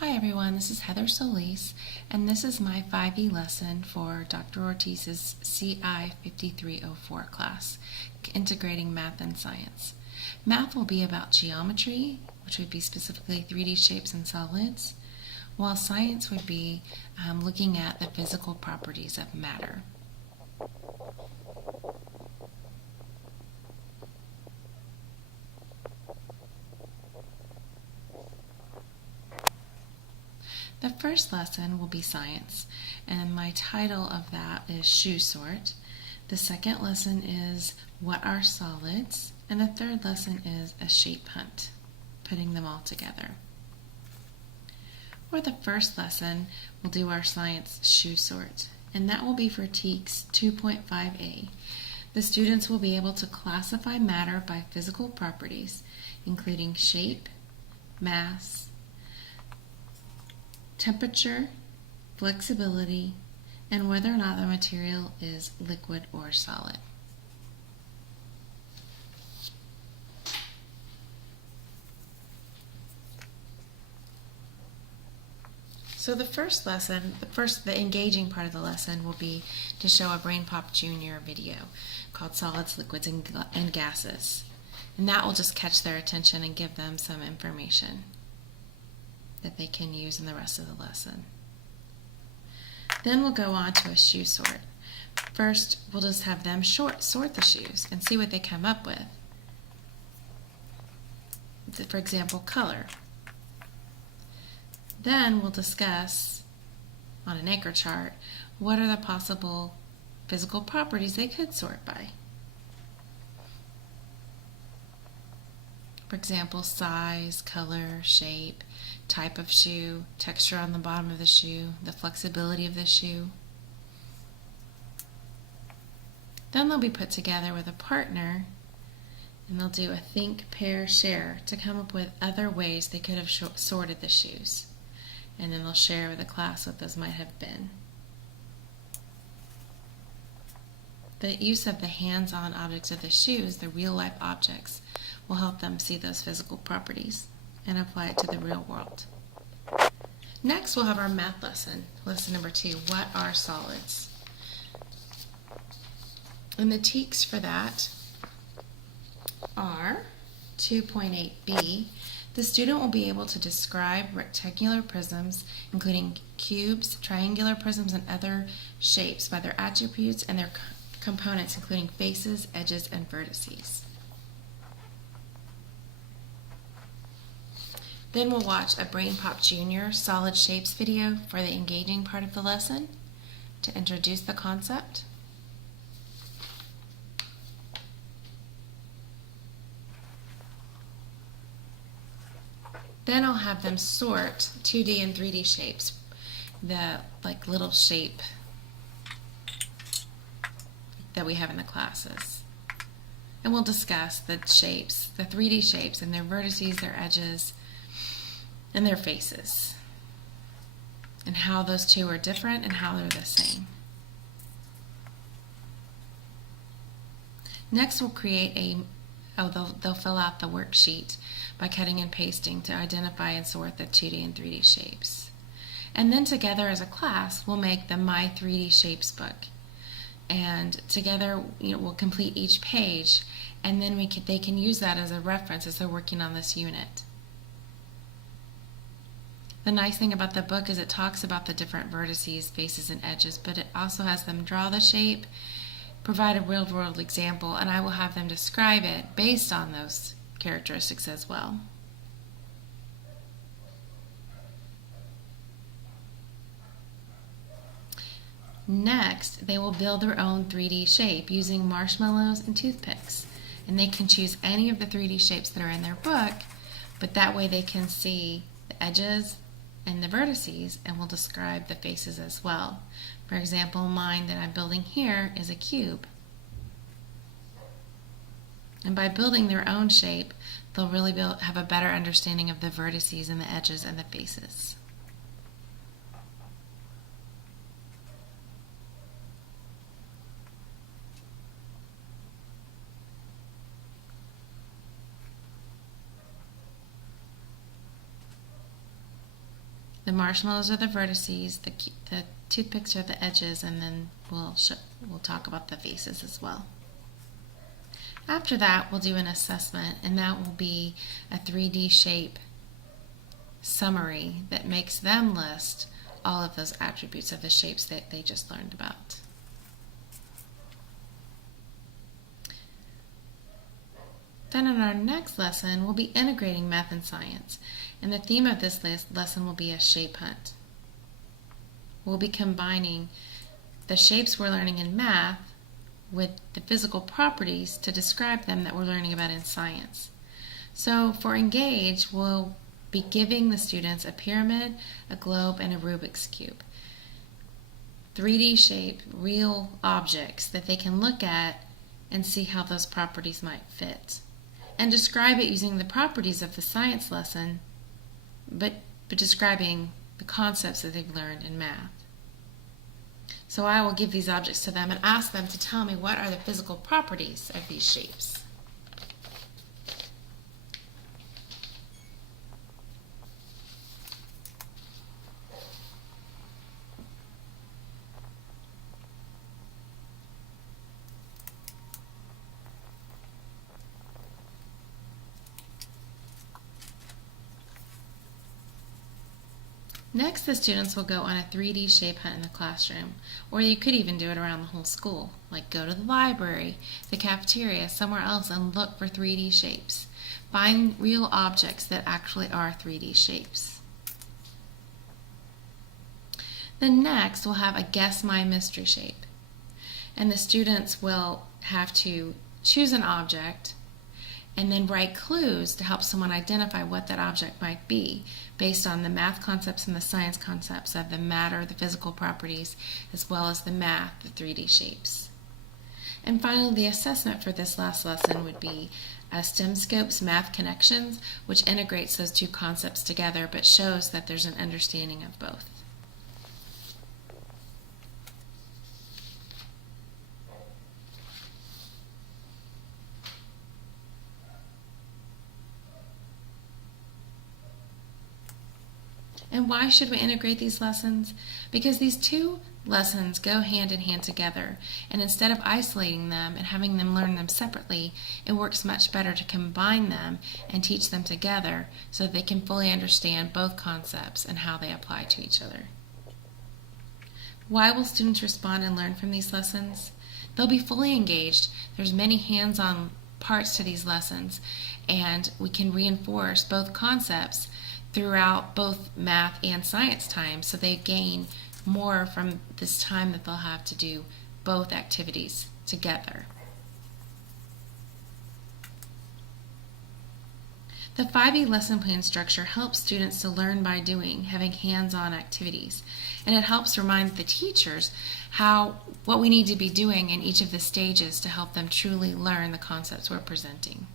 Hi everyone, this is Heather Solis, and this is my 5E lesson for Dr. Ortiz's CI 5304 class, Integrating Math and Science. Math will be about geometry, which would be specifically 3D shapes and solids, while science would be looking at the physical properties of matter. The first lesson will be science, and my title of that is Shoe Sort. The second lesson is What are solids? And the third lesson is a shape hunt, putting them all together. For the first lesson, we'll do our science shoe sort, and that will be for TEKS 2.5a. The students will be able to classify matter by physical properties, including shape, mass, temperature, flexibility, and whether or not the material is liquid or solid. So the first lesson, the engaging part of the lesson will be to show a Brain Pop Junior video called Solids, Liquids, and Gases. And that will just catch their attention and give them some information that they can use in the rest of the lesson. Then we'll go on to a shoe sort. First, we'll just have them sort the shoes and see what they come up with. For example, color. Then we'll discuss on an anchor chart what are the possible physical properties they could sort by. For example, size, color, shape, type of shoe, texture on the bottom of the shoe, the flexibility of the shoe. Then they'll be put together with a partner and they'll do a think, pair, share to come up with other ways they could have sorted the shoes. And then they'll share with the class what those might have been. The use of the hands-on objects of the shoes, the real-life objects, will help them see those physical properties and apply it to the real world. Next, we'll have our math lesson, lesson number 2, what are solids? And the TEKS for that are 2.8b. The student will be able to describe rectangular prisms, including cubes, triangular prisms, and other shapes by their attributes and their components, including faces, edges, and vertices. Then we'll watch a Brain Pop Junior solid shapes video for the engaging part of the lesson to introduce the concept. Then I'll have them sort 2D and 3D shapes, the little shape that we have in the classes. And we'll discuss the shapes, the 3D shapes and their vertices, their edges, and their faces, and how those two are different and how they're the same. Next, we'll create they'll fill out the worksheet by cutting and pasting to identify and sort the 2D and 3D shapes. And then together as a class, we'll make the My 3D Shapes book. And together, we'll complete each page, and then they can use that as a reference as they're working on this unit. The nice thing about the book is it talks about the different vertices, faces, and edges, but it also has them draw the shape, provide a real-world example, and I will have them describe it based on those characteristics as well. Next, they will build their own 3D shape using marshmallows and toothpicks. And they can choose any of the 3D shapes that are in their book, but that way they can see the edges and the vertices, and we'll describe the faces as well. For example, mine that I'm building here is a cube. And by building their own shape, they'll really have a better understanding of the vertices and the edges and the faces. The marshmallows are the vertices, the toothpicks are the edges, and then we'll talk about the faces as well. After that, we'll do an assessment, and that will be a 3D shape summary that makes them list all of those attributes of the shapes that they just learned about. Then in our next lesson, we'll be integrating math and science, and the theme of this lesson will be a shape hunt. We'll be combining the shapes we're learning in math with the physical properties to describe them that we're learning about in science. So for Engage, we'll be giving the students a pyramid, a globe, and a Rubik's Cube. 3D shape, real objects that they can look at and see how those properties might fit. And describe it using the properties of the science lesson, but describing the concepts that they've learned in math. So I will give these objects to them and ask them to tell me what are the physical properties of these shapes. Next, the students will go on a 3D shape hunt in the classroom, or you could even do it around the whole school, like go to the library, the cafeteria, somewhere else, and look for 3D shapes. Find real objects that actually are 3D shapes. Then next, we'll have a Guess My Mystery Shape, and the students will have to choose an object and then write clues to help someone identify what that object might be based on the math concepts and the science concepts of the matter, the physical properties, as well as the math, the 3D shapes. And finally, the assessment for this last lesson would be STEMscope's Math Connections, which integrates those two concepts together but shows that there's an understanding of both. And why should we integrate these lessons? Because these two lessons go hand in hand together, and instead of isolating them and having them learn them separately, it works much better to combine them and teach them together so that they can fully understand both concepts and how they apply to each other. Why will students respond and learn from these lessons? They'll be fully engaged. There's many hands-on parts to these lessons, and we can reinforce both concepts throughout both math and science time, so they gain more from this time that they'll have to do both activities together. The 5E lesson plan structure helps students to learn by doing, having hands-on activities, and it helps remind the teachers what we need to be doing in each of the stages to help them truly learn the concepts we're presenting.